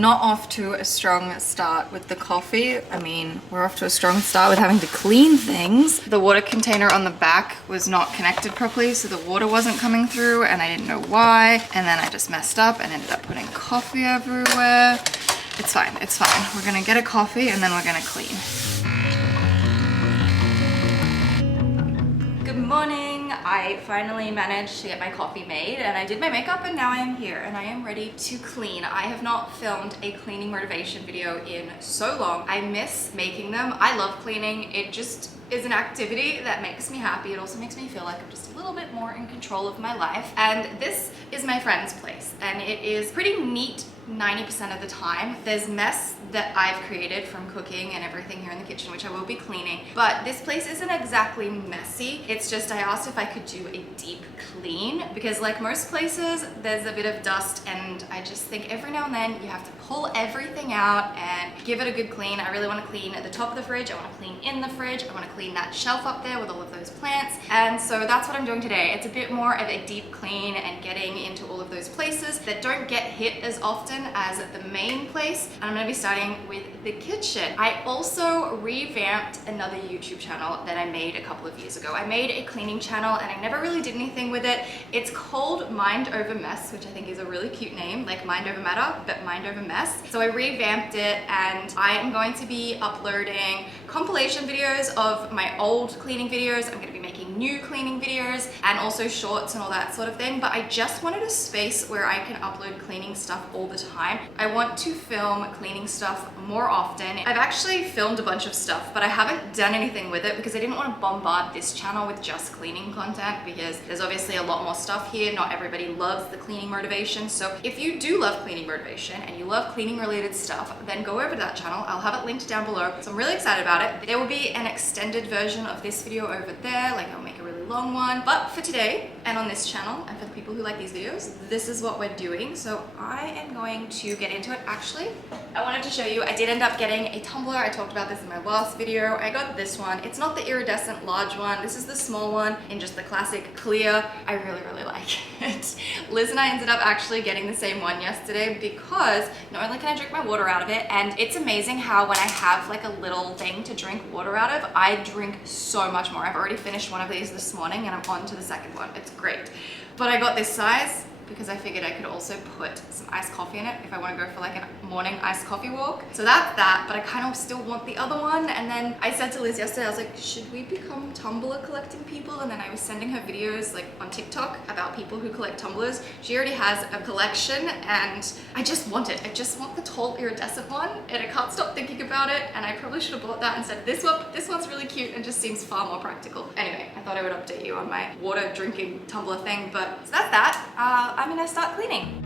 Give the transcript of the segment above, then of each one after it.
not off to a strong start with the coffee. I mean, we're off to a strong start with having to clean things. The water container on the back was not connected properly, so the water wasn't coming through and I didn't know why. And then I just messed up and ended up putting coffee everywhere. It's fine, it's fine. We're gonna get a coffee and then we're gonna clean. Good morning. I finally managed to get my coffee made and I did my makeup and now I am here and I am ready to clean. I have not filmed a cleaning motivation video in so long. I miss making them. I love cleaning. It just is an activity that makes me happy. It also makes me feel like I'm just a little bit more in control of my life. And this is my friend's place and it is pretty neat 90% of the time. There's mess that I've created from cooking and everything here in the kitchen, which I will be cleaning, but this place isn't exactly messy. It's just I asked if I could do a deep clean because like most places, there's a bit of dust and I just think every now and then you have to pull everything out and give it a good clean. I really want to clean at the top of the fridge. I want to clean in the fridge. I want to clean that shelf up there with all of those plants. And so that's what I'm doing today. It's a bit more of a deep clean and getting into all of those places that don't get hit as often as the main place. And I'm going to be starting with the kitchen. I also revamped another YouTube channel that I made a couple of years ago. I made a cleaning channel and I never really did anything with it. It's called Mind Over Mess, which I think is a really cute name, like Mind Over Matter, but Mind Over Mess. So I revamped it and I am going to be uploading compilation videos of my old cleaning videos. I'm going to be making new cleaning videos and also shorts and all that sort of thing. But I just wanted a space where I can upload cleaning stuff all the time. I want to film cleaning stuff more often. I've actually filmed a bunch of stuff, but I haven't done anything with it because I didn't want to bombard this channel with just cleaning content because there's obviously a lot more stuff here. Not everybody loves the cleaning motivation. So if you do love cleaning motivation and you love cleaning related stuff, then go over to that channel. I'll have it linked down below. So I'm really excited about it. There will be an extended version of this video over there. Like I'll make a really long one. But for today and on this channel and for the people who like these videos, this is what we're doing. So I am going to get into it. Actually, I wanted to show you, I did end up getting a tumbler. I talked about this in my last video. I got this one. It's not the iridescent large one. This is the small one in just the classic clear. I really, really like it. Liz and I ended up actually getting the same one yesterday because not only can I drink my water out of it, and it's amazing how when I have like a little thing to drink water out of, I drink so much more. I've already finished one of these this morning and I'm on to the second one. It's great. But I got this size because I figured I could also put some iced coffee in it if I want to go for like a morning iced coffee walk. So that's that, but I kind of still want the other one. And then I said to Liz yesterday, I was like, should we become tumbler collecting people? And then I was sending her videos like on TikTok about people who collect tumblers. She already has a collection and I just want it. I just want the tall iridescent one and I can't stop thinking about it. And I probably should have bought that and said, this one's really cute and just seems far more practical. Anyway, I thought I would update you on my water drinking tumbler thing, but so that's that. I'm gonna start cleaning.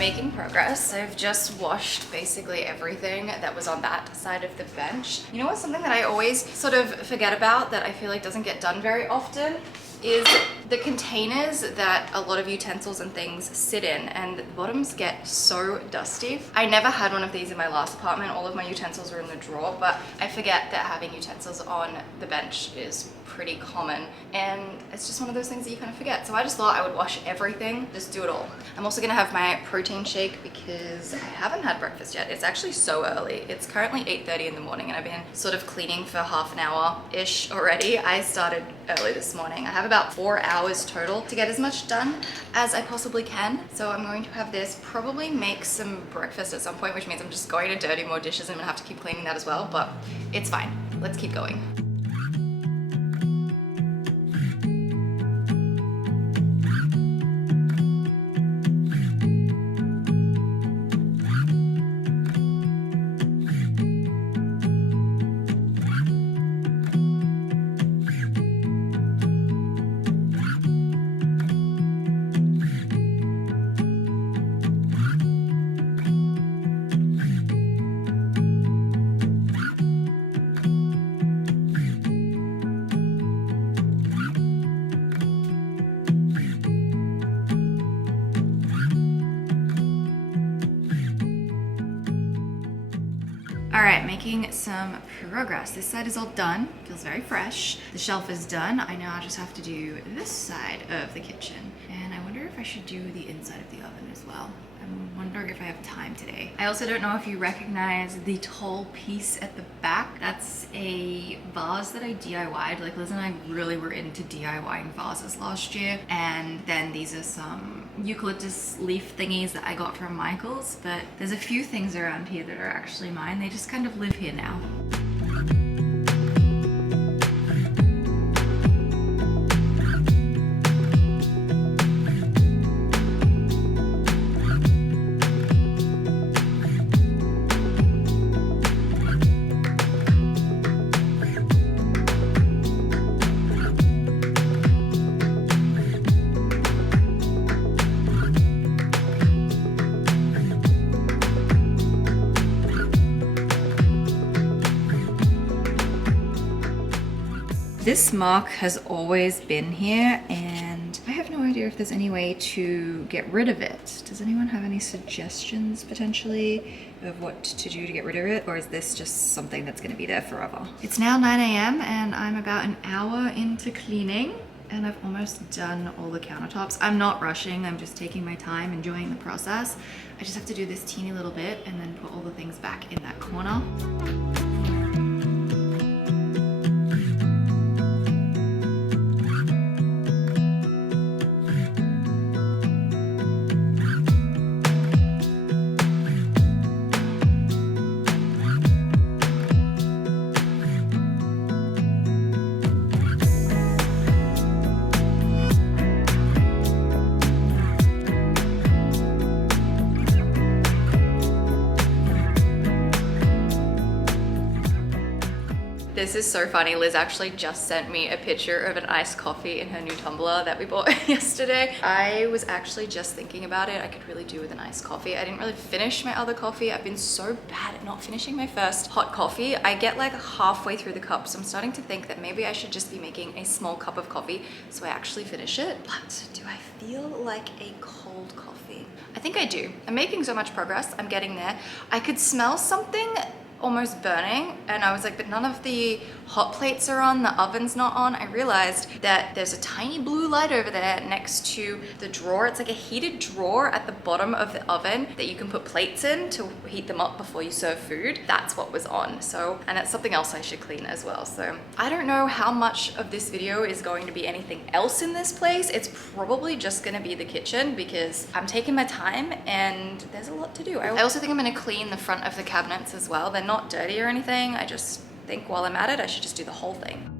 making progress. I've just washed basically everything that was on that side of the bench. You know what's something that I always sort of forget about that I feel like doesn't get done very often? Is the containers that a lot of utensils and things sit in, and the bottoms get so dusty. I never had one of these in my last apartment. All of my utensils were in the drawer, but I forget that having utensils on the bench is pretty common, and it's just one of those things that you kind of forget. So I just thought I would wash everything, just do it all. I'm also gonna have my protein shake because I haven't had breakfast yet. It's actually so early. It's currently 8:30 in the morning and I've been sort of cleaning for half an hour-ish already. I started early this morning. I have about 4 hours total to get as much done as I possibly can. So I'm going to have this, probably make some breakfast at some point, which means I'm just going to dirty more dishes and I'm gonna have to keep cleaning that as well, but it's fine. Let's keep going. All right, making some progress. This side is all done, feels very fresh. The shelf is done. I now just have to do this side of the kitchen. And I wonder if I should do the inside of the oven as well. I'm wondering if I have time today. I also don't know if you recognize the tall piece at the back. That's a vase that I DIY'd. Like Liz and I really were into DIYing vases last year. And then these are some eucalyptus leaf thingies that I got from Michael's. But there's a few things around here that are actually mine. They just kind of live here now. This mark has always been here and I have no idea if there's any way to get rid of it. Does anyone have any suggestions potentially of what to do to get rid of it, or is this just something that's going to be there forever? It's now 9 a.m. and I'm about an hour into cleaning and I've almost done all the countertops. I'm not rushing, I'm just taking my time, enjoying the process. I just have to do this teeny little bit and then put all the things back in that corner. This is so funny. Liz actually just sent me a picture of an iced coffee in her new tumbler that we bought yesterday. I was actually just thinking about it. I could really do with an iced coffee. I didn't really finish my other coffee. I've been so bad at not finishing my first hot coffee. I get like halfway through the cup, so I'm starting to think that maybe I should just be making a small cup of coffee so I actually finish it. But do I feel like a cold coffee? I think I do. I'm making so much progress. I'm getting there. I could smell something almost burning and I was like, but none of the hot plates are on, the oven's not on. I realized that there's a tiny blue light over there next to the drawer. It's like a heated drawer at the bottom of the oven that you can put plates in to heat them up before you serve food. That's what was on. So, and it's something else I should clean as well. So I don't know how much of this video is going to be anything else in this place. It's probably just gonna be the kitchen because I'm taking my time and there's a lot to do. I also think I'm gonna clean the front of the cabinets as well. They're not dirty or anything. I just think while I'm at it, I should just do the whole thing.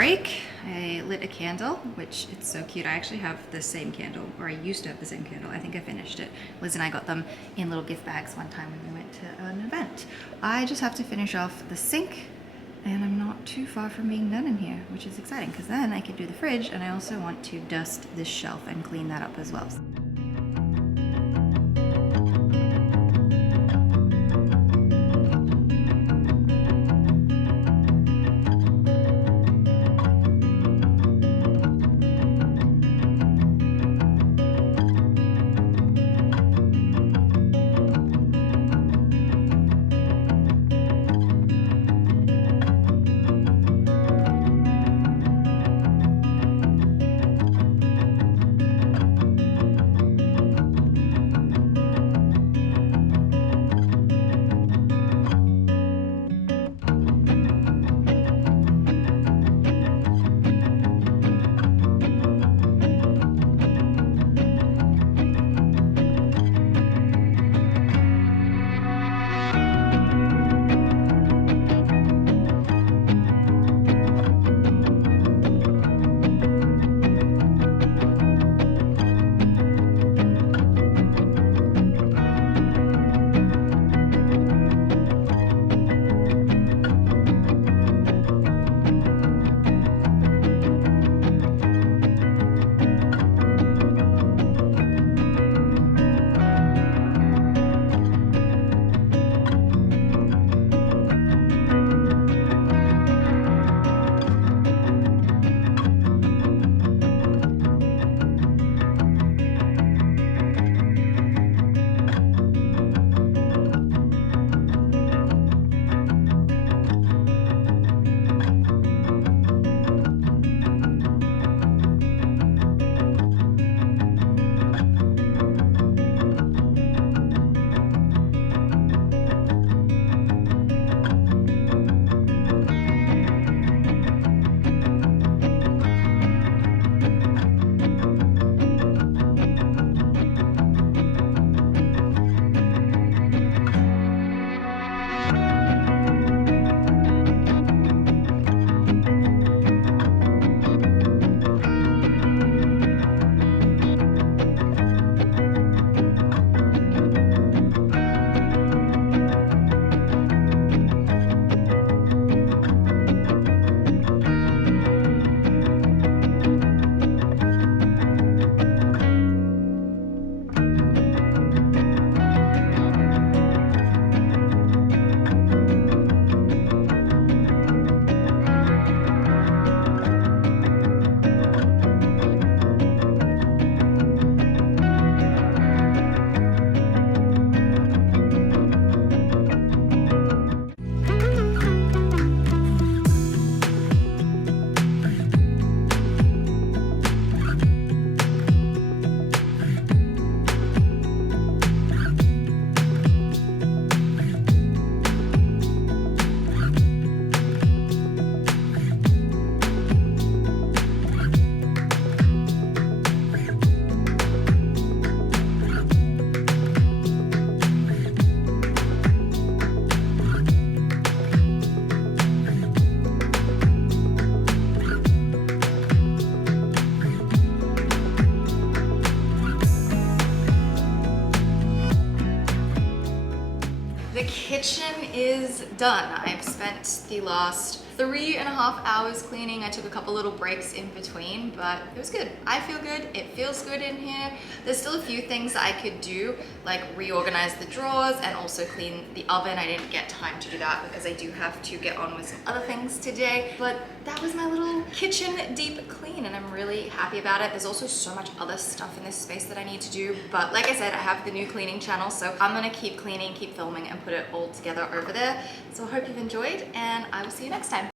break, I lit a candle, which it's so cute. I actually have the same candle, or I used to have the same candle. I think I finished it. Liz and I got them in little gift bags one time when we went to an event. I just have to finish off the sink, and I'm not too far from being done in here, which is exciting because then I can do the fridge, and I also want to dust this shelf and clean that up as well. The kitchen is done. I've spent the last 3.5 hours cleaning. I took a couple little breaks in between, but it was good. I feel good. It feels good in here. There's still a few things that I could do, like reorganize the drawers and also clean the oven. I didn't get time to do that because I do have to get on with some other things today, but that was my little kitchen deep clean and I'm really happy about it. There's also so much other stuff in this space that I need to do, but like I said, I have the new cleaning channel, so I'm gonna keep cleaning, keep filming, and put it all together over there. So I hope you've enjoyed, and I will see you next time.